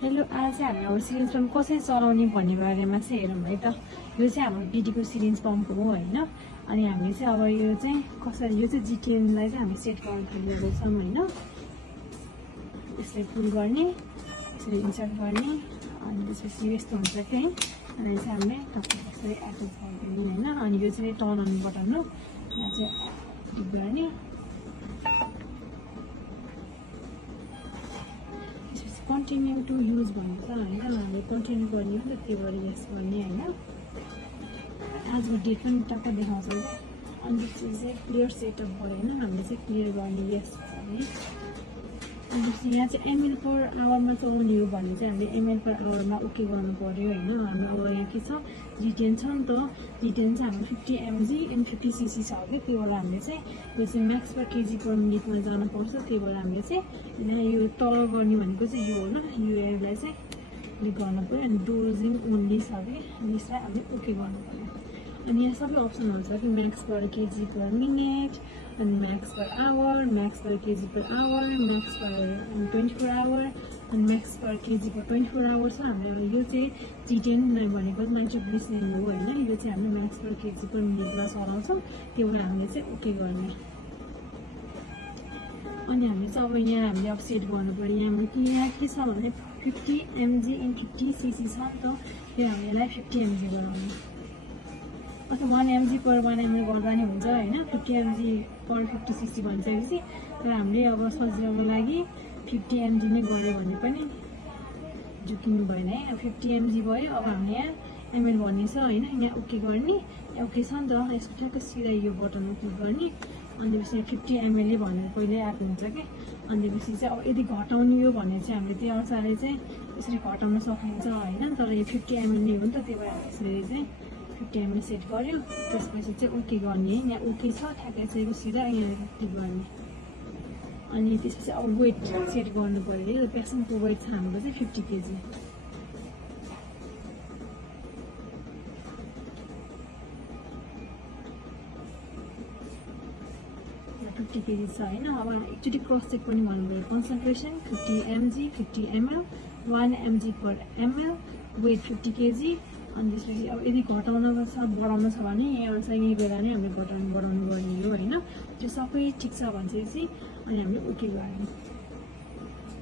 Hello, आज चाहिँ हामी अब सिरिन्ज पम्प कसरी चलाउने भन्ने बारेमा चाहिँ हेरौँ है त। यो चाहिँ हाम्रो बिडीको सिरिन्ज पम्प हो होइन। अनि हामीले चाहिँ अब यो चाहिँ कसरी, यो चाहिँ जिटिएनलाई चाहिँ हामी सेट गर्न थालिरहेछौँ होइन। यसलाई पुल गर्ने, यसरी इन्सर्ट गर्ने, अनि त्यसपछि यस्तो हुन्छ कि है। अनि चाहिँ हामीले यसरी एटेच गरिदिने होइन। अनि यो चाहिँ टर्न अन बटन हो, यहाँ चाहिँ क्लिक गर्ने। कन्टिन्यू टु युज भन्छ होइन, हामीले कन्टिन्यू गर्ने हो नि त, त्यही भएर यस गर्ने होइन। आजको डेट पनि टक्क देखाउँछ। अनि त्यसपछि चाहिँ क्लियर सेटअप भयो होइन, हामीले चाहिँ क्लियर गर्ने यस भने। अनि त्यसपछि यहाँ चाहिँ एमएल पर आवरमा चलाउने हो भने चाहिँ हामीले एमएल पर आवरमा ओके गर्नु पऱ्यो होइन। हामी अब यहाँ के छ, जिटिएन छ नि त। जिटिएन चाहिँ हाम्रो 50 mg एन्ड 50 cc छ कि, त्यही भएर हामीले चाहिँ यो चाहिँ म्याक्स पर केजी पर मिनटमा जानुपर्छ। त्यही भएर हामीले चाहिँ यहाँ यो तल गर्ने भनेको चाहिँ यो हो ल, यो एयरलाई चाहिँ क्लिक गर्नु पऱ्यो। अनि डोजिङ ओन्ली छ कि, यसलाई हामीले ओके गर्नु पऱ्यो। अनि यहाँ सबै अप्सनहरू छ कि max per KG per minute, अनि max per hour, max per KG per hour, max per 24 hour, अनि max per KG per 24 hour छ। हामीले यो चाहिँ जिटिएन भनेको नाइट्रोग्लिसरिन हो होइन। यो चाहिँ हामीले म्याक्स पर केजी पर मिनटमा चलाउँछौँ, त्यही भएर हामीले चाहिँ ओके गर्ने। अनि हामीले चाहिँ अब यहाँ हामीले अब सेट गर्नु पऱ्यो। यहाँ के छ भने 50 mg इन 50 cc छ नि त, त्यो हामीलाई 50 mg गराउनु, अथवा 1 mg पर 1 ml गर्दा नि हुन्छ होइन। 50 mg पर 50 cc भनिसकेपछि, तर हामीले अब सजिलोको लागि 50 mg नै गऱ्यो भने पनि झुकिनु भएन है। अब 50 mg भयो। अब हामीले यहाँ एमएल भन्ने छ होइन, यहाँ ओके गर्ने। ओके छ नि त, यसको ठ्याक्कै सिधा यो बटनमा क्लिक गर्ने। अनि त्यसपछि 50 ml भनेर पहिल्यै आएको हुन्छ कि। अनि त्यसपछि चाहिँ अब यदि घटाउने हो भने चाहिँ हामीले त्यो अनुसारले चाहिँ यसरी घटाउन सकिन्छ होइन। तर यो 50 ml नै हो नि त, त्यही भएर यसरी चाहिँ 50 ml सेट गर्यो। त्यसपछि चाहिँ ओके गर्ने है, यहाँ ओके छ ठ्याक्कै चाहिँ सिधा यहाँ क्लिक गर्ने। अनि त्यसपछि अब वेट सेट गर्नु पऱ्यो। पेसेन्टको वेट छ हाम्रो चाहिँ 50 kg। 50 kg छ होइन। अब एकचोटि क्रस चेक पनि गर्नुभयो। कन्सन्ट्रेसन 50 mg 50 ml 1 mg पर ml, वेट 50 kg। अनि त्यसपछि अब यदि घटाउन छ बढाउन छ भने यहाँ अनुसार यही बेला नै हामीले बढाउनु गर्ने हो होइन। त्यो सबै ठिक छ भनेपछि अनि हामीले ओके गर्ने।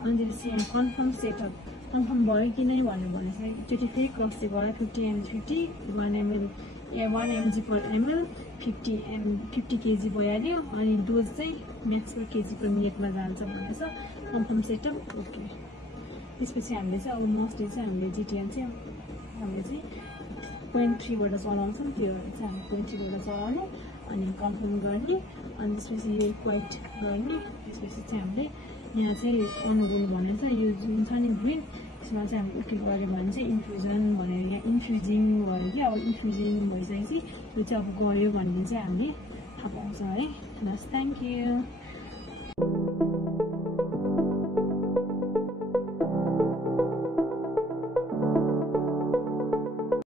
अनि त्यसपछि यहाँ कन्फर्म सेटअप कन्फर्म भयो कि नै भनेर भनेपछि एकचोटि फेरि क्रस चेक गरेर 50 mg 50 1 mg पर ml 50 kg भइहाल्यो। अनि डोज चाहिँ म्याक्स पर केजी पर मिनटमा जान्छ भनेछ। Confirm setup okay. त्यसपछि हामीले चाहिँ अब मोस्टली चाहिँ हामीले जिटिएन चाहिँ हामीले चाहिँ 0.3बाट चलाउँछौँ, त्यो भएर चाहिँ हामी 0.3बाट चलाउने। अनि कन्फर्म गर्ने। अनि त्यसपछि यो क्वाइट गर्ने। त्यसपछि चाहिँ हामीले यहाँ चाहिँ अनुगुण भनेर छ, यो जुन छ नि ग्रिन, त्यसमा चाहिँ हामी ओके गऱ्यो भने चाहिँ इन्फ्युजन भनेर यहाँ इन्फ्युजिङ भयो कि। अब इन्फ्युजिङ भइसकेपछि यो चाहिँ अब गयो भन्ने चाहिँ हामीले थाहा पाउँछ है। हस्, थ्याङ्क यू।